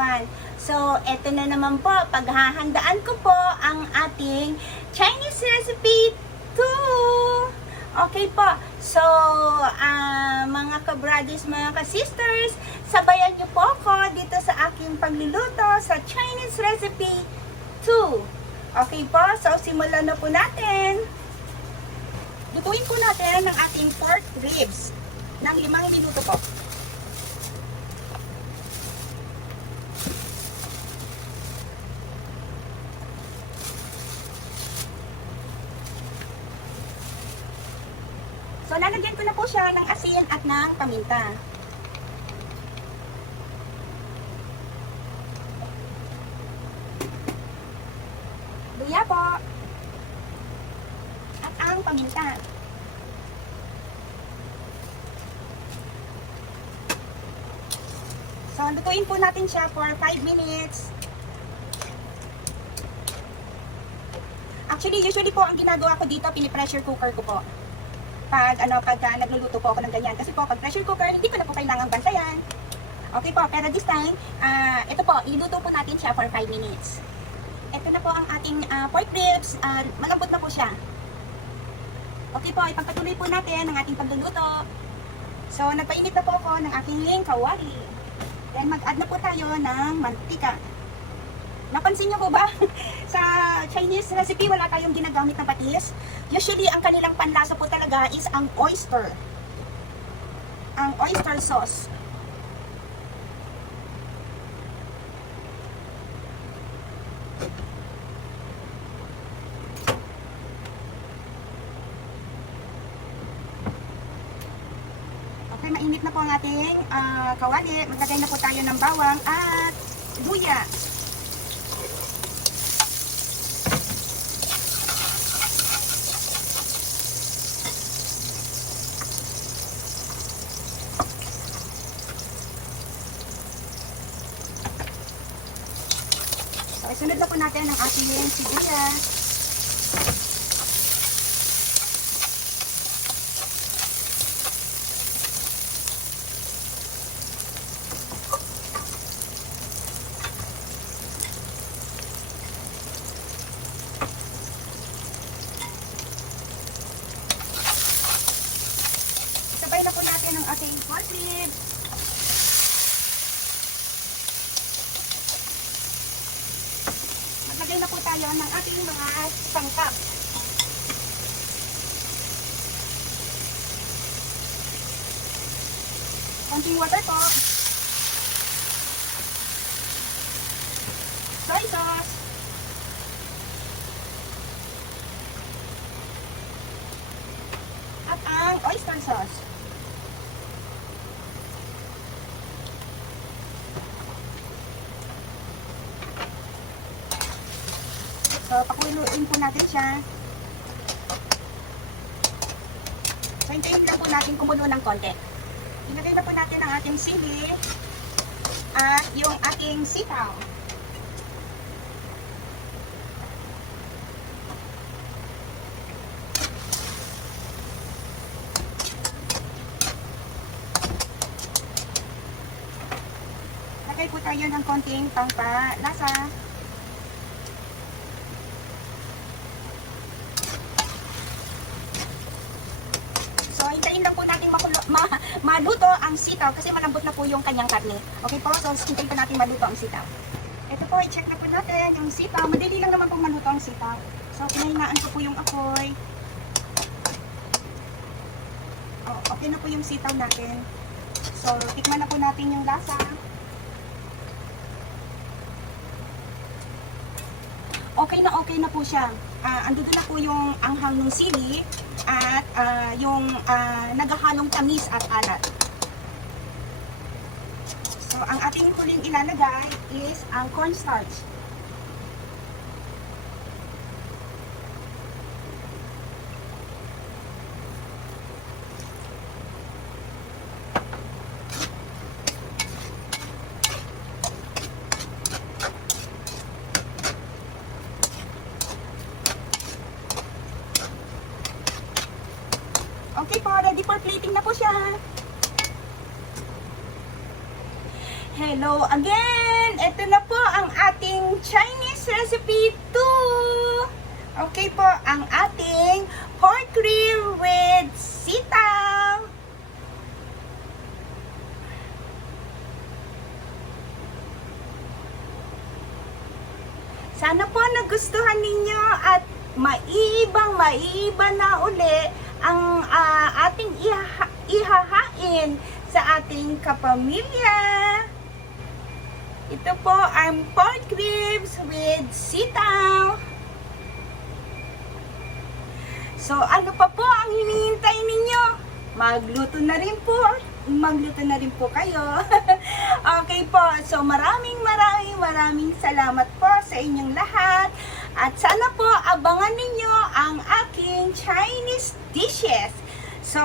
everyone. So, eto na naman po, paghahandaan ko po ang ating Chinese recipe 2. Okay po. So, mga ka-brothers, mga ka-sisters, sabayan niyo po ako dito sa aking pagluluto sa Chinese recipe 2. Okay po? So, simulan na po natin. Lutuin po natin ang ating pork ribs ng 5 minuto po. So, lalagyan ko na po siya ng asin at ng paminta. Luya po. At ang paminta. So, lutuin po natin siya for 5 minutes. Actually, usually po ang ginagawa ko dito, pini-pressure cooker ko po. Pag nagluluto po ako ng ganyan. Kasi po, pag pressure cooker, hindi ko na po kailangang bantayan. Okay po, pero this time, ito po, iluto po natin siya for 5 minutes. Ito na po ang ating pork ribs. Malambot na po siya. Okay po, ipagpatuloy po natin ang ating pagluluto. So, nagpainit na po ako ng aking kawali. Then, mag-add na po tayo ng mantika. Napansin niyo po ba? Sa Chinese recipe, wala tayong ginagamit na patis. Usually, ang kanilang panlasa po talaga is ang oyster. Ang oyster sauce. Okay, mainit na po ang ating kawali. Maglagay na po tayo ng bawang at luya. So, isunod na po natin ang ating sibuyas. Sabay na po natin ang ating pork ribs. Maglagay na po tayo ng ating mga sangkap. Konting water po. Soy sauce. At ang oyster sauce. So, pakuluin po natin siya. So, hintayin lang po natin kumulo ng konti. Ilagay na po natin ang ating sili at yung ating sitaw. Lagay po tayo ng konting pampalasa. Hintayin lang po natin maluto ang sitaw kasi malambot na po yung kanyang karne. Okay po? So, hintayin po natin maluto ang sitaw. Ito po, i-check na po natin yung sitaw. Madali lang naman pong maluto ang sitaw. So, pinahinaan ko po yung apoy. Okay na po yung sitaw natin. So, tikman na po natin yung lasa. Okay na po siya. Andun na po yung anghang ng sili at yung naghahalong tamis at alat. So, ang ating huling ilalagay is ang cornstarch. Okay po, ready for plating na po siya. Hello again! Ito na po ang ating Chinese recipe 2. Okay po, ang ating pork rib with sitaw. Sana po nagustuhan ninyo at maiba na uli ang ating ihahain sa ating kapamilya. Ito po ang pork ribs with sitaw. So, ano pa po ang hinihintay ninyo? Magluto na rin po kayo. Okay po, so maraming salamat po sa inyong lahat. At sana po abangan ninyo ang aking Chinese dishes. So,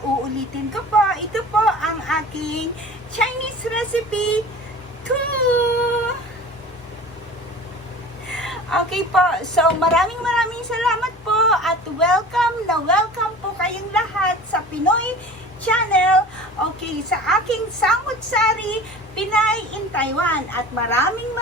uulitin ko po, ito po ang aking Chinese recipe 2. Okay po, so maraming salamat po at welcome po kayong lahat sa Pinoy channel. Okay, sa aking Samut-Sari Pinay in Taiwan. At maraming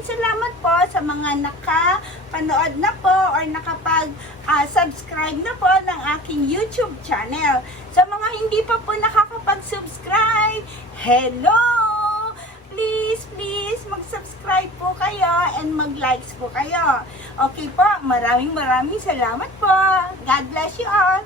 salamat po sa mga nakapanood na po or nakapag-subscribe na po ng aking YouTube channel. Sa mga hindi pa po nakakapag-subscribe, hello! Please, mag-subscribe po kayo and mag-likes po kayo. Okay po, maraming salamat po. God bless you all.